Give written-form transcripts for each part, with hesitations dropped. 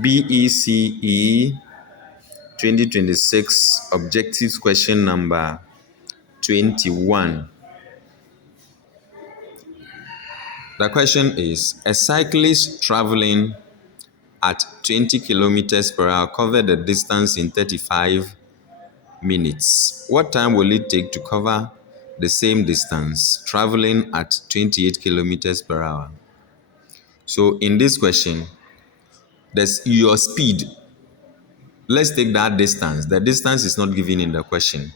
BECE 2026 objectives question number 21. The question is, a cyclist traveling at 20 kilometers per hour covered the distance in 35 minutes. What time will it take to cover the same distance traveling at 28 kilometers per hour? So in this question, there's your speed. Let's take that distance. The distance is not given in the question.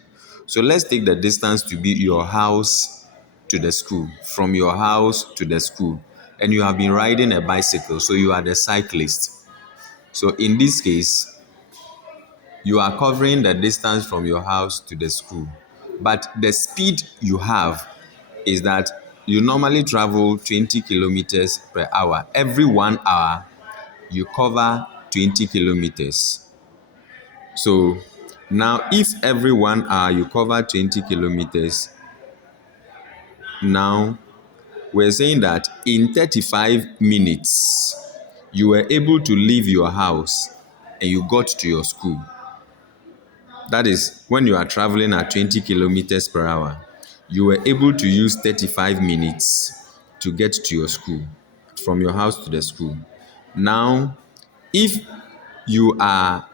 So let's take the distance to be your house to the school, from your house to the school. And you have been riding a bicycle, so you are the cyclist. So in this case, you are covering the distance from your house to the school. But the speed you have is that you normally travel 20 kilometers per hour. Every 1 hour, you cover 20 kilometers. So now if every 1 hour you cover 20 kilometers, now we're saying that in 35 minutes, you were able to leave your house and you got to your school. That is, when you are traveling at 20 kilometers per hour, you were able to use 35 minutes to get to your school, from your house to the school. Now, if you are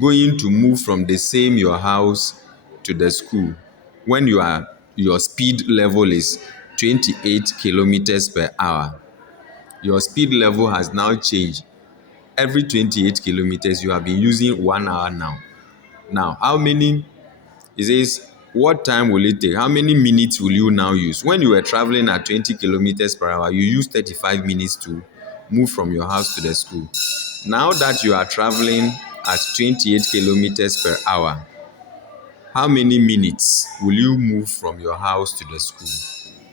going to move from the same your house to the school, when your speed level is 28 kilometers per hour, your speed level has now changed. Every 28 kilometers, you have been using 1 hour now. Now, how many? It says, what time will it take? How many minutes will you now use? When you were traveling at 20 kilometers per hour, you used 35 minutes to move from your house to the school. Now that you are traveling at 28 kilometers per hour, how many minutes will you move from your house to the school?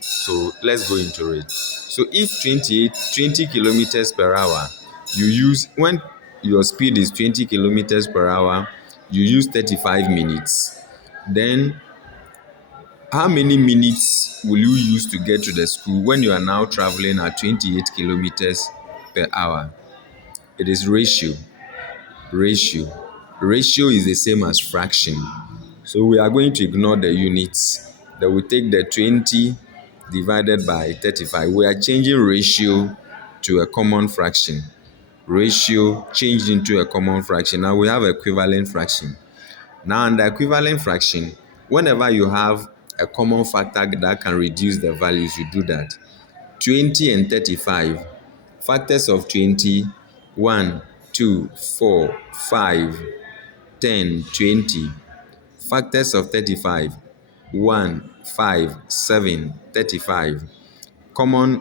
So let's go into it. So if 20 kilometers per hour, you use, when your speed is 20 kilometers per hour, you use 35 minutes. Then how many minutes will you use to get to the school when you are now traveling at 28 kilometers per hour? It is ratio. Ratio. Ratio is the same as fraction. So we are going to ignore the units. Then we take the 20 divided by 35. We are changing ratio to a common fraction. Ratio changed into a common fraction. Now we have equivalent fraction. Now in the equivalent fraction, whenever you have a common factor that can reduce the values, you do that. 20 and 35, factors of 20, 1, 2, 4, 5, 10, 20. Factors of 35, 1, 5, 7, 35.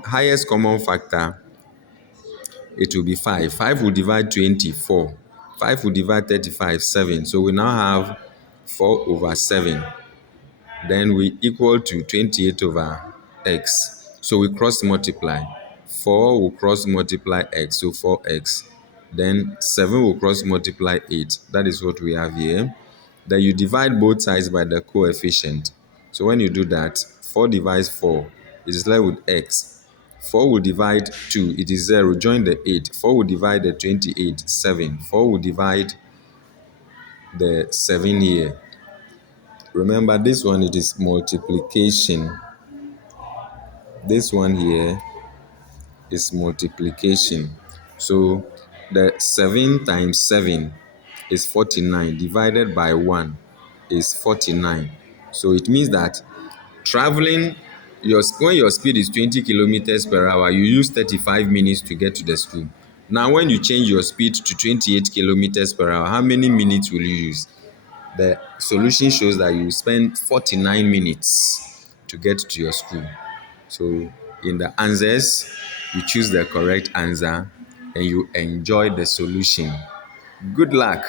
Highest common factor, it will be 5. 5 will divide 20, 4. 5 will divide 35, 7. So we now have 4 over 7. Then we equal to 28 over x. So we cross multiply. 4 will cross multiply x, so 4x. Then 7 will cross multiply 8. That is what we have here. Then you divide both sides by the coefficient. So when you do that, 4 divides 4, it is left with x. 4 will divide 2, it is 0. Join the 8. 4 will divide the 28, 7. 4 will divide the 7 here. Remember, this one, it is multiplication. This one here is multiplication. So the 7 times 7 is 49, divided by 1 is 49. So it means that traveling, when your speed is 20 kilometers per hour, you use 35 minutes to get to the school. Now when you change your speed to 28 kilometers per hour, how many minutes will you use? The solution shows that you spend 49 minutes to get to your school. So in the answers, you choose the correct answer and you enjoy the solution. Good luck.